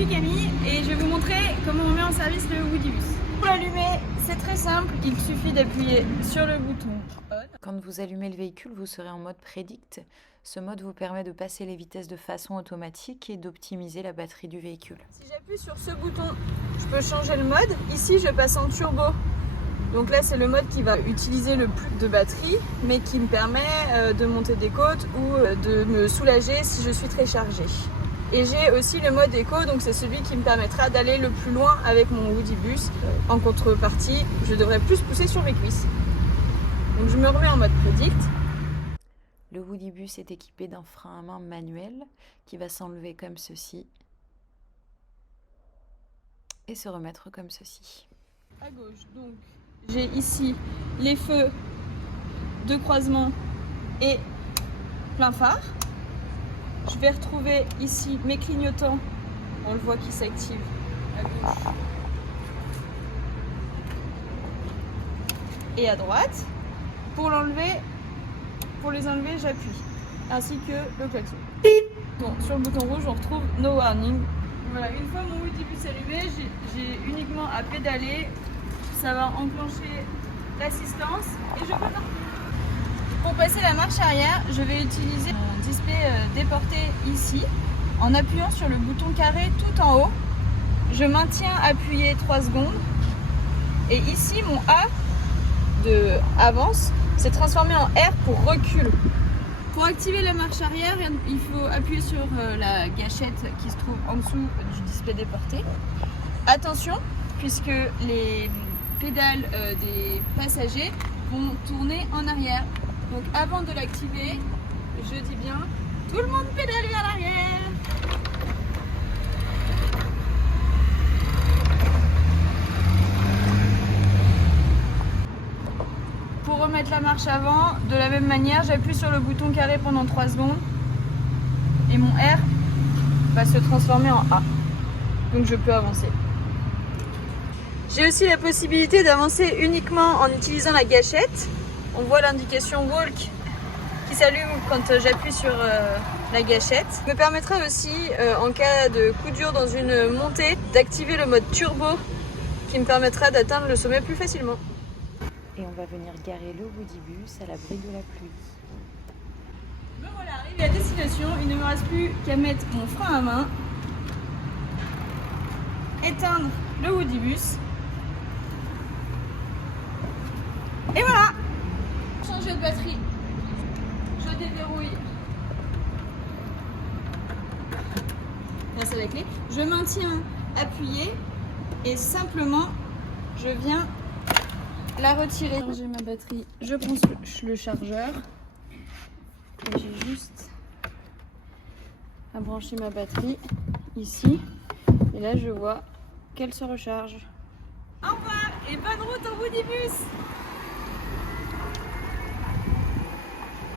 suis Camille et je vais vous montrer comment on met en service le Woodybus. Pour l'allumer, c'est très simple, il suffit d'appuyer sur le bouton on. Quand vous allumez le véhicule, vous serez en mode prédict. Ce mode vous permet de passer les vitesses de façon automatique et d'optimiser la batterie du véhicule. Si j'appuie sur ce bouton, je peux changer le mode. Ici, je passe en turbo. Donc là, c'est le mode qui va utiliser le plus de batterie, mais qui me permet de monter des côtes ou de me soulager si je suis très chargée. Et j'ai aussi le mode éco, donc c'est celui qui me permettra d'aller le plus loin avec mon Woodybus. En contrepartie, je devrais plus pousser sur mes cuisses. Donc je me remets en mode prédict. Le Woodybus est équipé d'un frein à main manuel qui va s'enlever comme ceci et se remettre comme ceci. À gauche, donc j'ai ici les feux de croisement et plein phare. Je vais retrouver ici mes clignotants, on le voit qui s'active à gauche et à droite. Pour les enlever, j'appuie, ainsi que le klaxon. Bon, sur le bouton rouge, on retrouve no warning. Voilà, une fois mon Woodybus allumé, j'ai uniquement à pédaler. Ça va enclencher l'assistance et je peux partir. Pour passer la marche arrière, je vais utiliser mon display déporté ici. En appuyant sur le bouton carré tout en haut, je maintiens appuyé 3 secondes. Et ici, mon A de avance s'est transformé en R pour recul. Pour activer la marche arrière, il faut appuyer sur la gâchette qui se trouve en dessous du display déporté. Attention, puisque les pédales des passagers vont tourner en arrière. Donc avant de l'activer, je dis bien, tout le monde pédale vers l'arrière. Pour remettre la marche avant, de la même manière, j'appuie sur le bouton carré pendant 3 secondes et mon R va se transformer en A. Donc je peux avancer. J'ai aussi la possibilité d'avancer uniquement en utilisant la gâchette. On voit l'indication walk qui s'allume quand j'appuie sur la gâchette. Ça me permettra aussi, en cas de coup dur dans une montée, d'activer le mode turbo qui me permettra d'atteindre le sommet plus facilement. Et on va venir garer le Woodybus à l'abri de la pluie. Me voilà arrivé à destination, il ne me reste plus qu'à mettre mon frein à main, éteindre le Woodybus. Et voilà! Changer de batterie. Je déverrouille. Là c'est la clé. Je maintiens appuyé et simplement je viens la retirer. J'ai ma batterie, je prends le chargeur. Et j'ai juste à brancher ma batterie ici. Et là je vois qu'elle se recharge. Au revoir et bonne route en Woodybus!